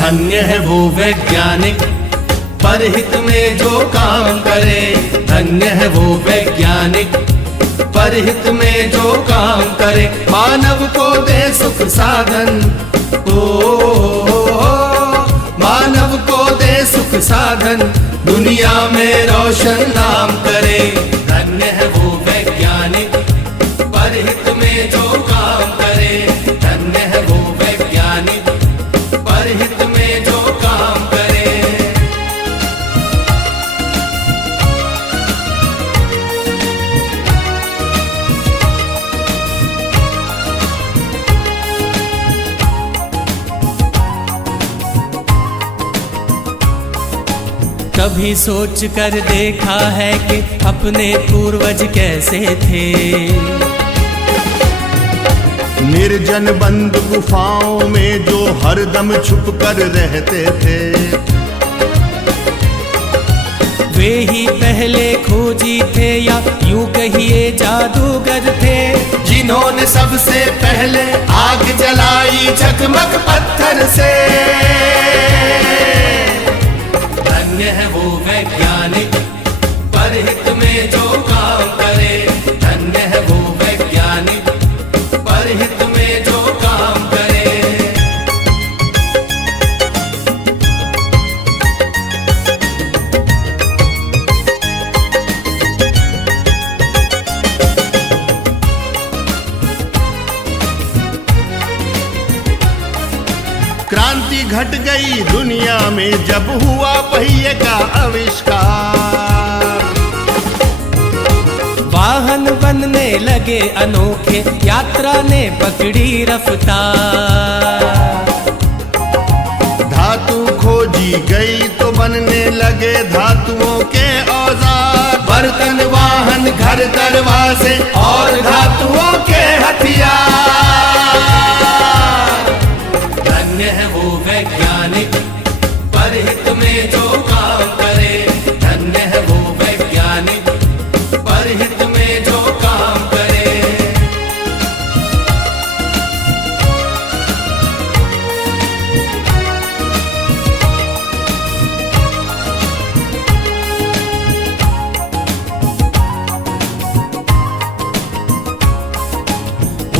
धन्य है वो वैज्ञानिक परहित में जो काम करे। धन्य है वो वैज्ञानिक परहित में जो काम करे। मानव को दे सुख साधन, ओ मानव को दे सुख साधन, दुनिया में रोशन नाम करे। धन्य है वो वैज्ञानिक परहित में जो काम करे। धन्य है वो वैज्ञानिक परहित में जो काम करे। कभी सोच कर देखा है कि अपने पूर्वज कैसे थे। निर्जन बंद गुफाओं में जो हरदम छुप कर रहते थे। वे ही पहले खोजी थे या यूं कहिए जादूगर थे, जिन्होंने सबसे पहले आग जलाई चकमक पत्थर से। धन्य है वो वैज्ञानिक परहित में जो काम करे। धन्य है वो वैज्ञानिक परहित में जो काम करे। क्रांति घट गई दुनिया में जब हुआ पहिए का आविष्कार। वाहन बनने लगे अनोखे, यात्रा ने पकड़ी रफ्तार। धातु खोजी गई तो बनने लगे धातुओं के औजार। बर्तन वाहन घर दरवाजे और धातुओं के हथियार। धन्य है वो वैज्ञानिक परहित में जो काम करे। धन्य है वो वैज्ञानिक परहित में जो काम करे।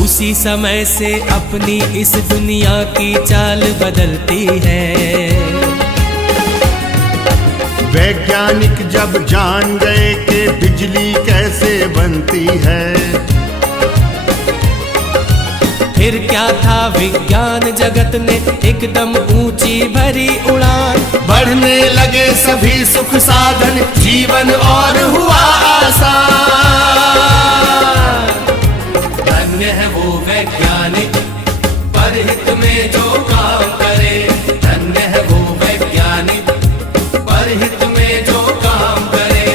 उसी समय से अपनी इस दुनिया की चाल बदलती है। वैज्ञानिक जब जान गए कि बिजली कैसे बनती है। फिर क्या था विज्ञान जगत ने एकदम ऊंची भरी उड़ान। बढ़ने लगे सभी सुख साधन, जीवन और हुआ आसान। धन्य है वो वैज्ञानिक परहित में जो काम करे। धन्य है वो वैज्ञानिक परहित में जो काम करे।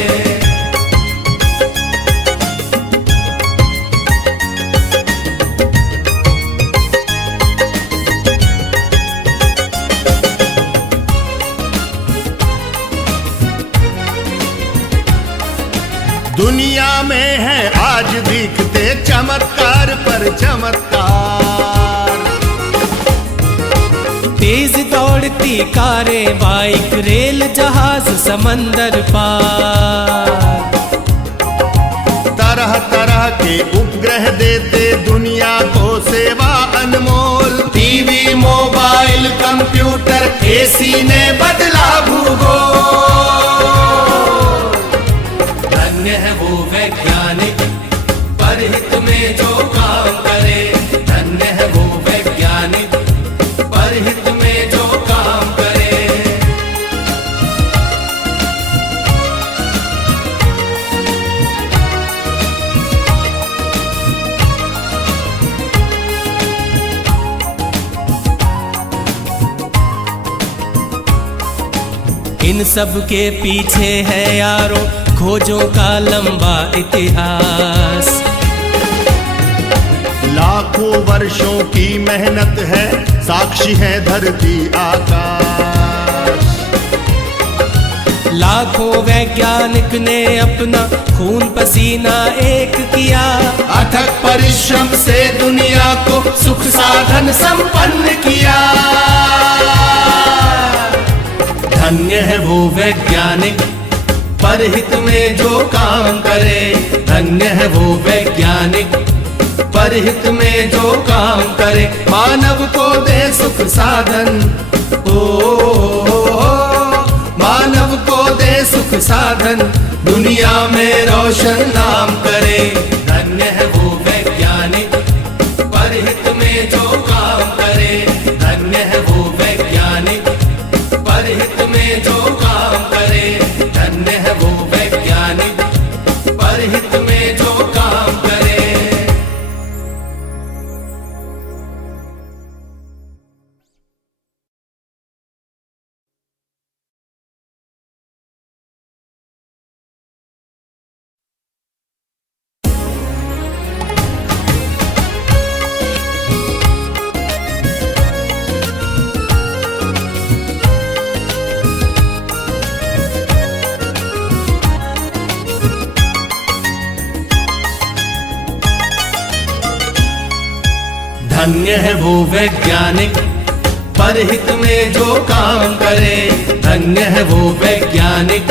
दुनिया में है आज दिखते चमत्कार पर चमत्कार। तेज दौड़ती कारें, बाइक, रेल, जहाज, समंदर पार। तरह तरह के उपग्रह देते दुनिया को सेवा अनमोल। टीवी, मोबाइल, कंप्यूटर, एसी ने बदला भूगोल। धन्य है वो वैज्ञानिक परहित में जो काम करे। धन्य है वो वैज्ञानिक परहित में जो काम करे। इन सब के पीछे है यारो खोजों का लंबा इतिहास। लाखों वर्षों की मेहनत है, साक्षी है धरती आकाश। लाखों वैज्ञानिक ने अपना खून पसीना एक किया। अथक परिश्रम से दुनिया को सुख साधन संपन्न किया। धन्य है वो वैज्ञानिक परहित में जो काम करे। धन्य है वो वैज्ञानिक परहित में जो काम करे। मानव को दे सुख साधन, ओ मानव को दे सुख साधन, दुनिया में रोशन नाम करे। धन्य है वो वैज्ञानिक परहित में जो काम करे। धन्य है वो वैज्ञानिक परहित में जो काम करे। धन्य है वो वैज्ञानिक परहित में जो काम करे। धन्य है वो वैज्ञानिक परहित में जो काम करे। धन्य है वो वैज्ञानिक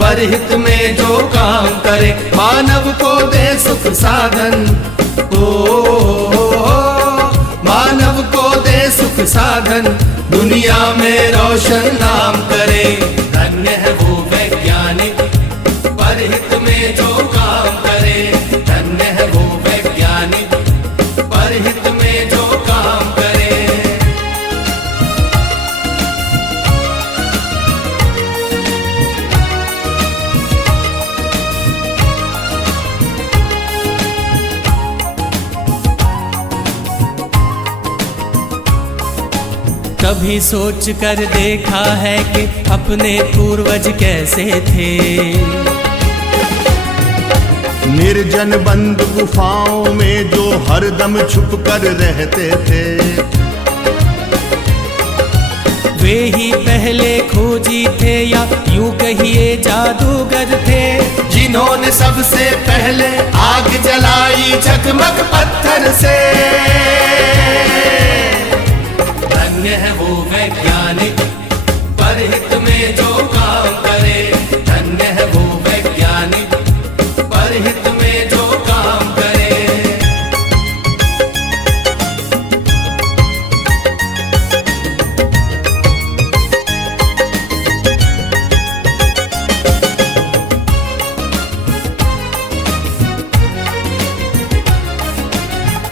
परहित में जो काम करे। मानव को दे सुख साधन, ओ मानव को दे सुख साधन, दुनिया में रोशन नाम करे। धन्य है वो वैज्ञानिक परहित में जो काम करे। धन्य है वो वैज्ञानिक परहित में जो काम करे। कभी सोच कर देखा है कि अपने पूर्वज कैसे थे। निर्जन बंद गुफाओं में जो हरदम छुप कर रहते थे। वे ही पहले खोजी थे या यूं कहिए जादूगर थे, जिन्होंने सबसे पहले आग जलाई चकमक पत्थर से। धन्य है वो वैज्ञानिक परहित में जो काम करे। धन्य है वो वैज्ञानिक परहित में जो काम करे।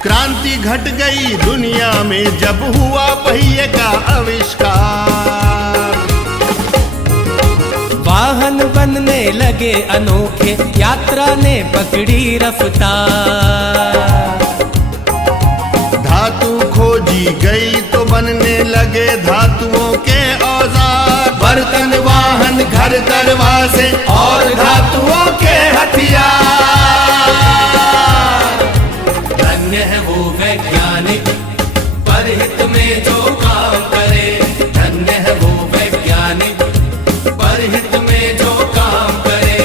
क्रांति घट गई दुनिया में जब हुआ पहिए का आविष्कार। वाहन बनने लगे अनोखे, यात्रा ने पकड़ी रफ्तार। धातु खोजी गई तो बनने लगे धातुओं के औजार। बर्तन वाहन घर दरवाजे और धातुओं के हथियार। धन्य है वो वैज्ञानिक परहित में जो काम करे। धन्य है वो वैज्ञानिक परहित में जो काम करे।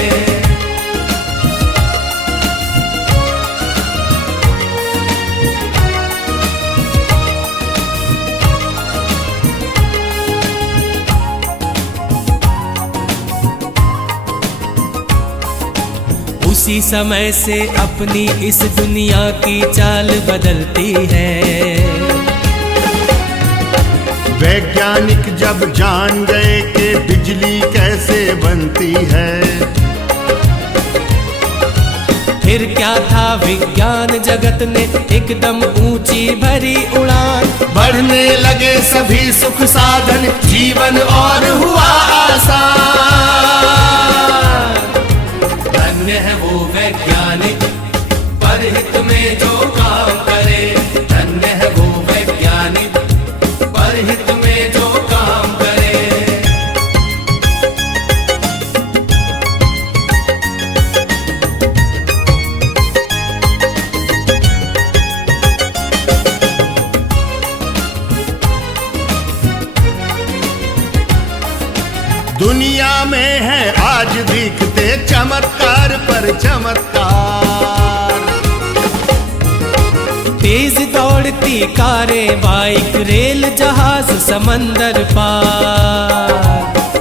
उसी समय से अपनी इस दुनिया की चाल बदलती है। वैज्ञानिक जब जान गए कि बिजली कैसे बनती है। फिर क्या था विज्ञान जगत ने एकदम ऊंची भरी उड़ान। बढ़ने लगे सभी सुख साधन, जीवन और हुआ आसान। धन्य है वो वैज्ञानिक परहित में जो काम करे। धन्य है वो वैज्ञानिक परहित में जो काम करे। दुनिया में है आज दिखते चमत्कार पर चमत्कार। तेज दौड़ती कारें, बाइक, रेल, जहाज, समंदर पार।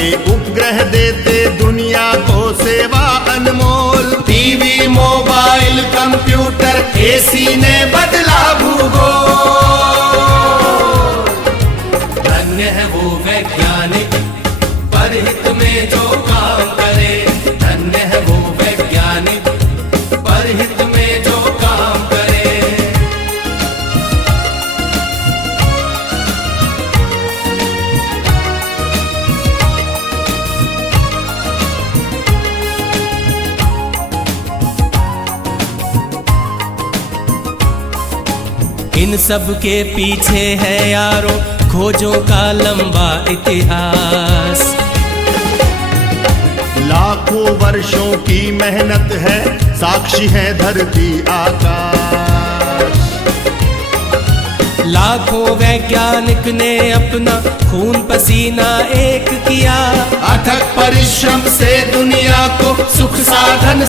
के उपग्रह देते दुनिया को सेवा अनमोल। टीवी, मोबाइल, कंप्यूटर, एसी ने बदला भूगोल। धन्य है वो वैज्ञानिक परहित में जो काम करे। धन्य है वो वैज्ञानिक परहित में जो काम करे। इन सब के पीछे है यारो खोजों का लंबा इतिहास। लाखों वर्षों की मेहनत है, साक्षी है धरती आकाश। लाखों वैज्ञानिक ने अपना खून पसीना एक किया। अथक परिश्रम से दुनिया को सुख साधन